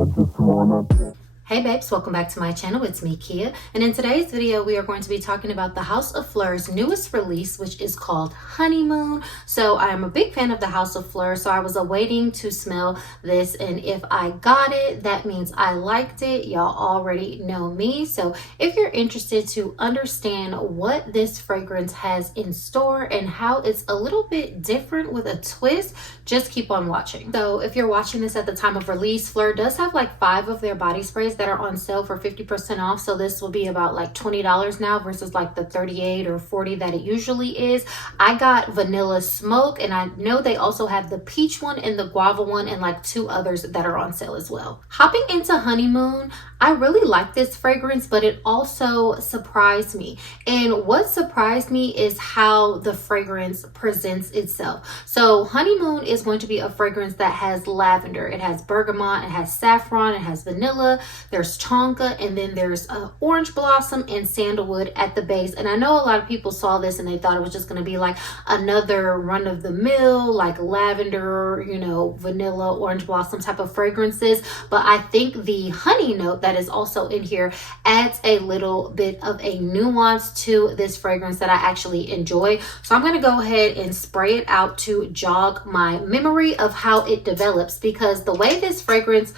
Hey babes, welcome back to my channel. It's me, Kiya, and in today's video we are going to be talking about the House of Phlur's newest release, which is called Honeymoon. So I am a big fan of the House of Phlur, so I was awaiting to smell this, and if I got it, that means I liked it. Y'all already know me, so if you're interested to understand what this fragrance has in store and how it's a little bit different with a twist, just keep on watching. So if you're watching this at the time of release, Phlur does have like 5 of their body sprays that are on sale for 50% off. So this will be about like $20 now versus like the 38 or 40 that it usually is. I got vanilla smoke, and I know they also have the peach one and the guava one and like 2 others that are on sale as well. Hopping into Honeymoon, I really like this fragrance, but it also surprised me. And what surprised me is how the fragrance presents itself. So Honeymoon is going to be a fragrance that has lavender, it has bergamot, it has saffron, it has vanilla, there's tonka, and then there's orange blossom and sandalwood at the base. And I know a lot of people saw this and they thought it was just going to be like another run-of-the-mill like lavender, you know, vanilla, orange blossom type of fragrances, but I think the honey note that is also in here adds a little bit of a nuance to this fragrance that I actually enjoy. So I'm going to go ahead and spray it out to jog my memory of how it develops, because the way this fragrance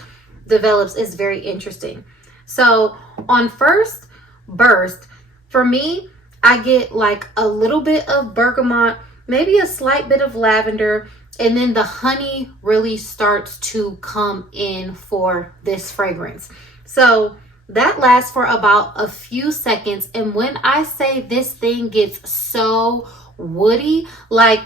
develops is very interesting. So on first burst, for me, I get like a little bit of bergamot, maybe a slight bit of lavender, and then the honey really starts to come in for this fragrance. So that lasts for about a few seconds. And when I say this thing gets so woody, like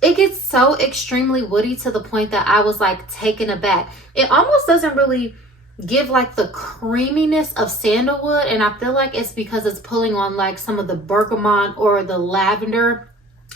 it gets so extremely woody to the point that I was like taken aback. It almost doesn't really give like the creaminess of sandalwood, and I feel like it's because it's pulling on like some of the bergamot or the lavender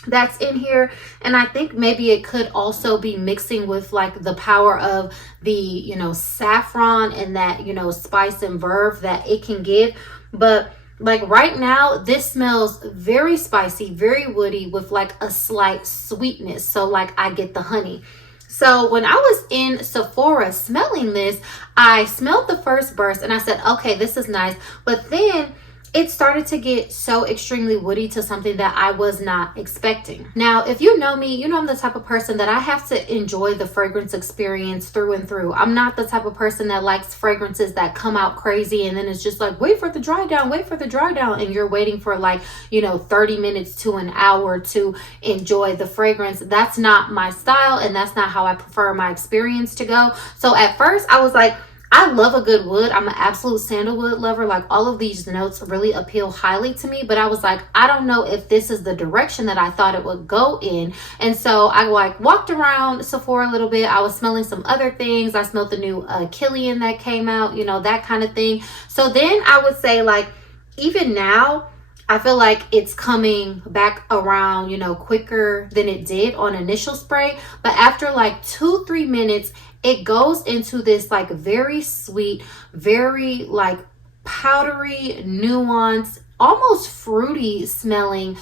that's in here. And I think maybe it could also be mixing with like the power of the, you know, saffron and that, you know, spice and verve that it can give. But like right now, this smells very spicy, very woody with like a slight sweetness. So like I get the honey. So when I was in Sephora smelling this, I smelled the first burst and I said, okay, this is nice. But then it started to get so extremely woody to something that I was not expecting. Now, if you know me, you know I'm the type of person that I have to enjoy the fragrance experience through and through. I'm not the type of person that likes fragrances that come out crazy and then it's just like, wait for the dry down, wait for the dry down. And you're waiting for like, you know, 30 minutes to an hour to enjoy the fragrance. That's not my style, and that's not how I prefer my experience to go. So at first I was like, I love a good wood. I'm an absolute sandalwood lover. Like all of these notes really appeal highly to me, but I was like, I don't know if this is the direction that I thought it would go in. And so I like walked around Sephora a little bit. I was smelling some other things. I smelled the new Killian that came out, you know, that kind of thing. So then I would say like, even now, I feel like it's coming back around, you know, quicker than it did on initial spray. But after like 2-3 minutes, it goes into this like very sweet, very like powdery, nuanced, almost fruity smelling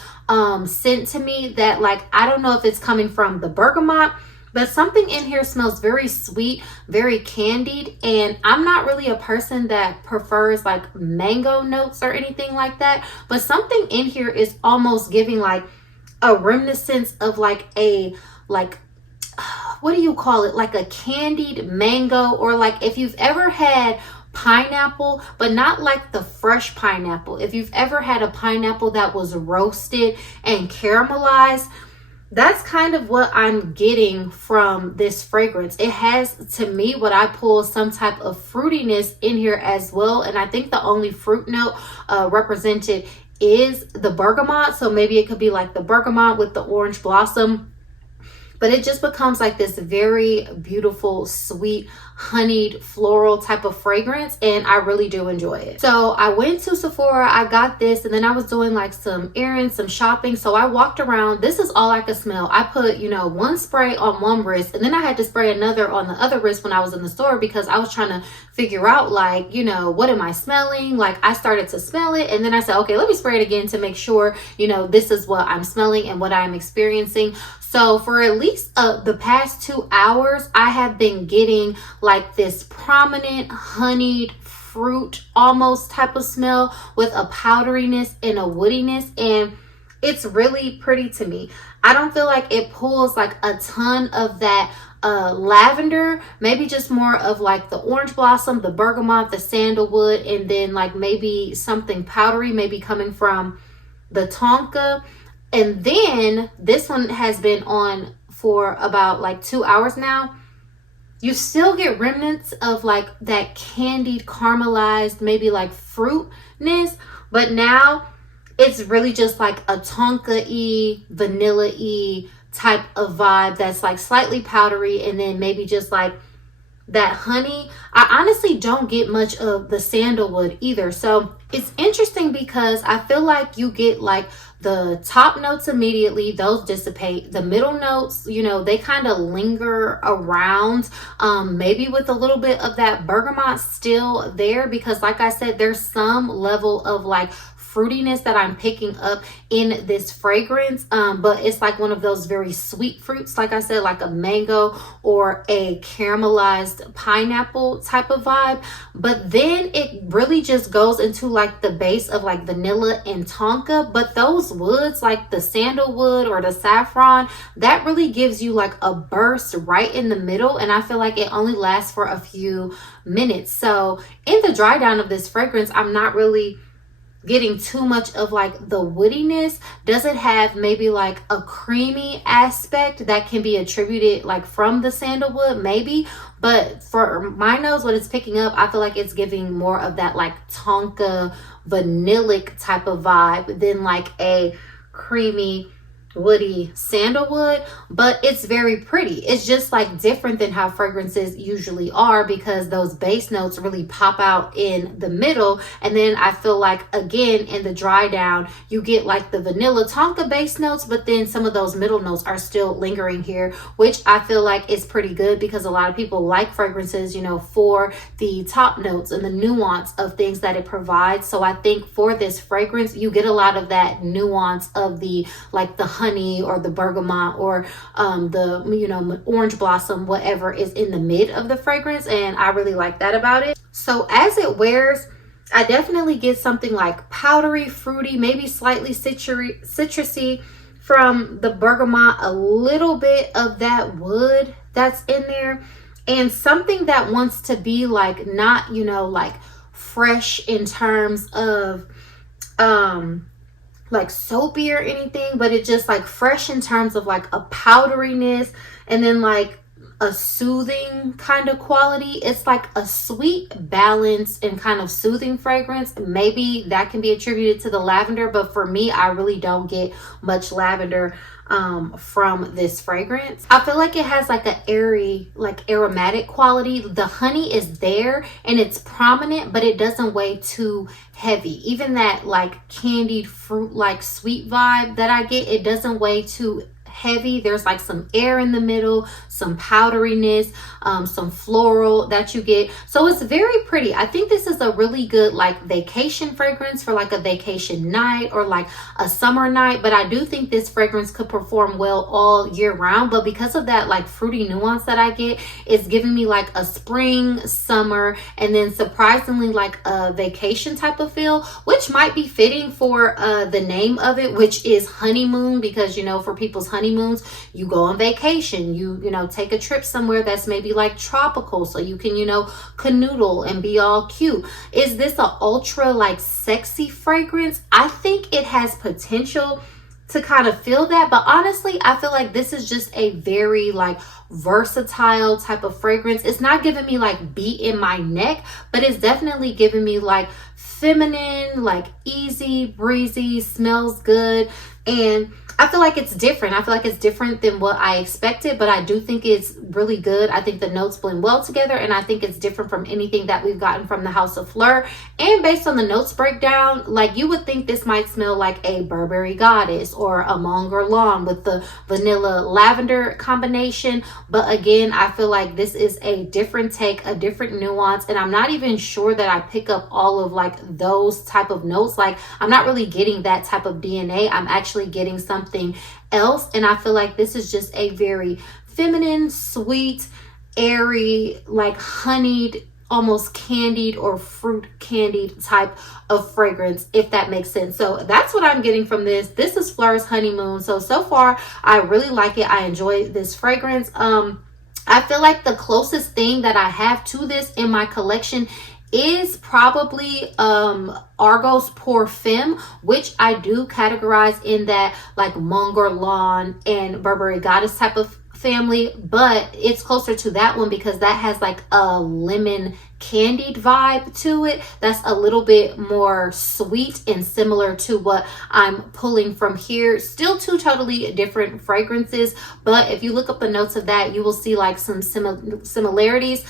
scent to me that like, I don't know if it's coming from the bergamot, but something in here smells very sweet, very candied. And I'm not really a person that prefers like mango notes or anything like that, but something in here is almost giving like a reminiscence of like a, like, what do you call it? Like a candied mango, or like if you've ever had pineapple, but not like the fresh pineapple. If you've ever had a pineapple that was roasted and caramelized, that's kind of what I'm getting from this fragrance. It has, to me, what I pull some type of fruitiness in here as well. And I think the only fruit note represented is the bergamot. So maybe it could be like the bergamot with the orange blossom. But it just becomes like this very beautiful, sweet, honeyed, floral type of fragrance, and I really do enjoy it. So I went to Sephora, I got this, and then I was doing like some errands, some shopping. So I walked around. This is all I could smell. I put, you know, one spray on one wrist, and then I had to spray another on the other wrist when I was in the store, because I was trying to figure out like, you know, what am I smelling? Like I started to smell it, and then I said, okay, let me spray it again to make sure, you know, this is what I'm smelling and what I'm experiencing. So for at least the past 2 hours, I have been getting like this prominent honeyed fruit almost type of smell with a powderiness and a woodiness, and it's really pretty to me. I don't feel like it pulls like a ton of that lavender, maybe just more of like the orange blossom, the bergamot, the sandalwood, and then like maybe something powdery, maybe coming from the tonka. And then this one has been on for about like 2 hours now. You still get remnants of like that candied, caramelized, maybe like fruitness, but now it's really just like a tonka-y, vanilla-y type of vibe that's like slightly powdery, and then maybe just like that honey. I honestly don't get much of the sandalwood either. So it's interesting because I feel like you get like the top notes immediately, those dissipate. The middle notes, you know, they kind of linger around, maybe with a little bit of that bergamot still there, because like I said, there's some level of like fruitiness that I'm picking up in this fragrance, but it's like one of those very sweet fruits, like I said, like a mango or a caramelized pineapple type of vibe. But then it really just goes into like the base of like vanilla and tonka, but those woods like the sandalwood or the saffron, that really gives you like a burst right in the middle, and I feel like it only lasts for a few minutes. So in the dry down of this fragrance, I'm not really getting too much of like the woodiness. Does it have maybe like a creamy aspect that can be attributed like from the sandalwood? Maybe. But for my nose, what it's picking up, I feel like it's giving more of that like tonka vanillic type of vibe than like a creamy woody sandalwood. But it's very pretty. It's just like different than how fragrances usually are, because those base notes really pop out in the middle, and then I feel like again in the dry down you get like the vanilla tonka base notes, but then some of those middle notes are still lingering here, which I feel like is pretty good, because a lot of people like fragrances, you know, for the top notes and the nuance of things that it provides. So I think for this fragrance you get a lot of that nuance of the like the honey or the bergamot or the, you know, orange blossom, whatever is in the mid of the fragrance, and I really like that about it. So as it wears, I definitely get something like powdery, fruity, maybe slightly citrusy from the bergamot, a little bit of that wood that's in there, and something that wants to be like not, you know, like fresh in terms of like soapy or anything, but it's just like fresh in terms of like a powderiness, and then like a soothing kind of quality. It's like a sweet, balanced, and kind of soothing fragrance. Maybe that can be attributed to the lavender, but for me, I really don't get much lavender from this fragrance. I feel like it has like an airy, like aromatic quality. The honey is there and it's prominent, but it doesn't weigh too heavy. Even that like candied fruit like sweet vibe that I get, it doesn't weigh too heavy. There's like some air in the middle, some powderiness, some floral that you get. So it's very pretty. I think this is a really good like vacation fragrance for like a vacation night or like a summer night. But I do think this fragrance could perform well all year round. But because of that like fruity nuance that I get, it's giving me like a spring, summer, and then surprisingly like a vacation type of feel, which might be fitting for the name of it, which is honeymoon, because you know, for people's honeymoons, you go on vacation, you know, take a trip somewhere that's maybe like tropical, so you can, you know, canoodle and be all cute. Is this a ultra like sexy fragrance? I think it has potential to kind of feel that, but honestly I feel like this is just a very like versatile type of fragrance. It's not giving me like beat in my neck, but it's definitely giving me like feminine, like easy breezy, smells good, and I feel like it's different. I feel like it's different than what I expected, but I do think it's really good. I think the notes blend well together, and I think it's different from anything that we've gotten from the House of Phlur. And based on the notes breakdown, like you would think this might smell like a Burberry Goddess or a Mon Guerlain with the vanilla lavender combination. But again, I feel like this is a different take, a different nuance, and I'm not even sure that I pick up all of like those type of notes. Like I'm not really getting that type of DNA. I'm actually actually getting something else. And I feel like this is just a very feminine, sweet, airy, like honeyed, almost candied or fruit candied type of fragrance, if that makes sense. So that's what I'm getting from this. This is Phlur's Honeymoon. So far I really like it. I enjoy this fragrance. I feel like the closest thing that I have to this in my collection is probably Argos Perfume, which I do categorize in that like Mongerlan and Burberry Goddess type of family, but it's closer to that one because that has like a lemon candied vibe to it that's a little bit more sweet and similar to what I'm pulling from here. Still two totally different fragrances, but if you look up the notes of that, you will see like some similarities.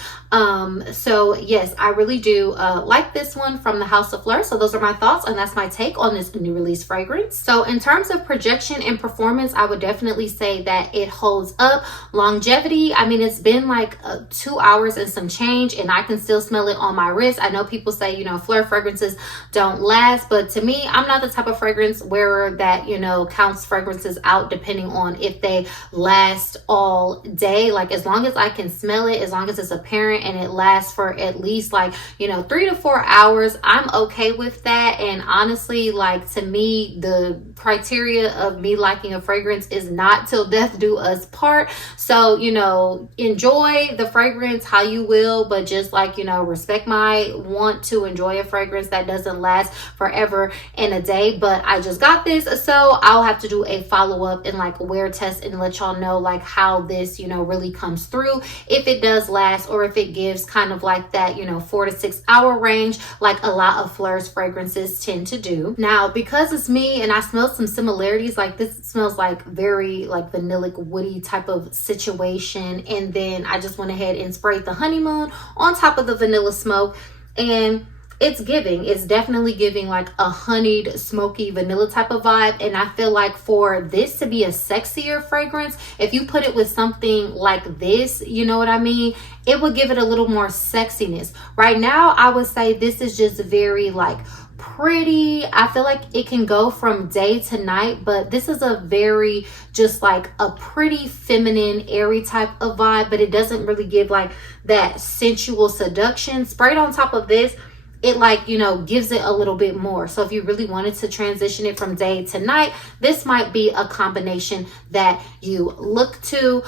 So yes, I really do like this one from the House of Phlur. So those are my thoughts, and that's my take on this new release fragrance. So in terms of projection and performance, I would definitely say that it holds up. Longevity, I mean, it's been like 2 hours and some change, and I can still smell it on my wrist. I know people say, you know, Phlur fragrances don't last, but to me, I'm not the type of fragrance wearer that, you know, counts fragrances out depending on if they last all day. Like, as long as I can smell it, as long as it's apparent and it lasts for at least like, you know, 3 to 4 hours, I'm okay with that. And honestly, like, to me, the criteria of me liking a fragrance is not till death do us part. So, you know, enjoy the fragrance how you will, but just like, you know, respect my want to enjoy a fragrance that doesn't last forever in a day. But I just got this, so I'll have to do a follow-up and like wear test and let y'all know like how this, you know, really comes through, if it does last or if it gives kind of like that, you know, 4 to 6 hour range like a lot of Phlur's fragrances tend to do. Now, because it's me and I smell some similarities, like this smells like very like vanillic woody type of situation, and then I just went ahead and sprayed the Honeymoon on top of the vanilla smoke, and it's definitely giving like a honeyed smoky vanilla type of vibe. And I feel like for this to be a sexier fragrance, if you put it with something like this, you know what I mean, it would give it a little more sexiness. Right now I would say this is just very like pretty. I feel like it can go from day to night, but this is a very just like a pretty feminine airy type of vibe, but it doesn't really give like that sensual seduction. Sprayed on top of this, it like, you know, gives it a little bit more. So if you really wanted to transition it from day to night, this might be a combination that you look to.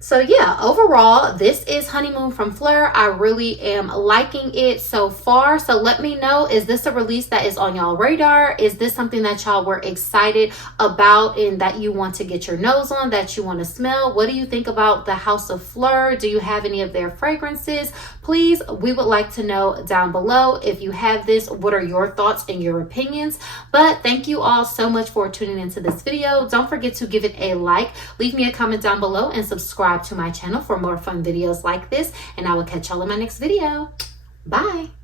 So yeah, overall, this is Honeymoon from Phlur. I really am liking it so far. So let me know, is this a release that is on y'all radar? Is this something that y'all were excited about and that you want to get your nose on, that you want to smell? What do you think about the House of Phlur? Do you have any of their fragrances? Please, we would like to know down below. If you have this, what are your thoughts and your opinions? But thank you all so much for tuning into this video. Don't forget to give it a like, leave me a comment down below, and subscribe to my channel for more fun videos like this. And I will catch y'all in my next video. Bye.